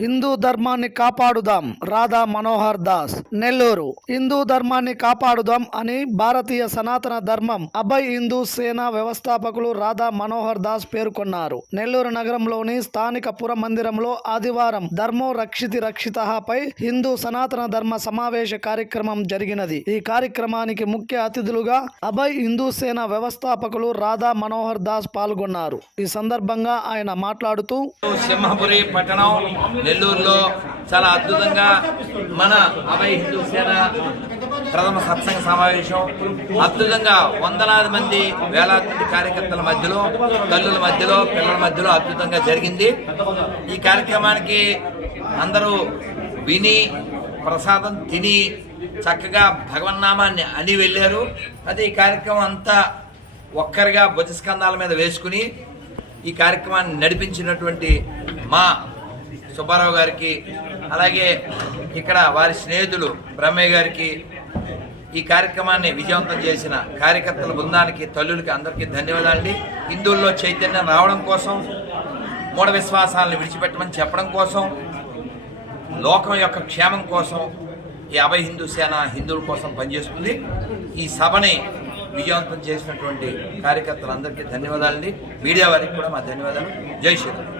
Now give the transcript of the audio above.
హిందూ ధర్మాన్ని కాపాడుదాం రాధా మనోహర్ దాస్ నెల్లూరు. హిందూ ధర్మాన్ని కాపాడుదాం అని భారతీయ సనాతన ధర్మం అభయ్ హిందూ సేన వ్యవస్థాపకులు రాధా మనోహర్ దాస్ పేర్కొన్నారు. నెల్లూరు నగరంలోని స్థానిక పుర మందిరంలో ఆదివారం ధర్మో రక్షితి రక్షితపై హిందూ సనాతన ధర్మ సమావేశ కార్యక్రమం జరిగినది. ఈ కార్యక్రమానికి ముఖ్య అతిథులుగా అభయ్ హిందూ సేన వ్యవస్థాపకులు రాధా మనోహర్ దాస్ పాల్గొన్నారు. ఈ సందర్భంగా ఆయన మాట్లాడుతూ సింహపురి పట్టణం నెల్లూరులో చాలా అద్భుతంగా మన అభయ హిందూ సేన ప్రథమ సత్సంగ సమావేశం అద్భుతంగా వందలాది మంది వేలాది మంది కార్యకర్తల మధ్యలో తల్లుల మధ్యలో పిల్లల మధ్యలో అద్భుతంగా జరిగింది. ఈ కార్యక్రమానికి అందరూ విని ప్రసాదం తిని చక్కగా భగవన్నామాన్ని అని వెళ్ళారు. అది ఈ కార్యక్రమం అంతా ఒక్కరిగా భుజస్కంధాల మీద వేసుకుని ఈ కార్యక్రమాన్ని నడిపించినటువంటి మా సుబ్బారావు గారికి అలాగే ఇక్కడ వారి స్నేహితులు బ్రహ్మయ్య గారికి ఈ కార్యక్రమాన్ని విజయవంతం చేసిన కార్యకర్తల బృందానికి తల్లులకి అందరికీ ధన్యవాదాలండి. హిందువుల్లో చైతన్యం రావడం కోసం మూఢ విశ్వాసాలను విడిచిపెట్టమని చెప్పడం కోసం లోకం యొక్క క్షేమం కోసం ఈ అభయ హిందూ సేన హిందువుల కోసం పనిచేస్తుంది. ఈ సభని విజయవంతం చేసినటువంటి కార్యకర్తలందరికీ ధన్యవాదాలండి. మీడియా వారికి కూడా మా ధన్యవాదాలు. జై శ్రీరామ్.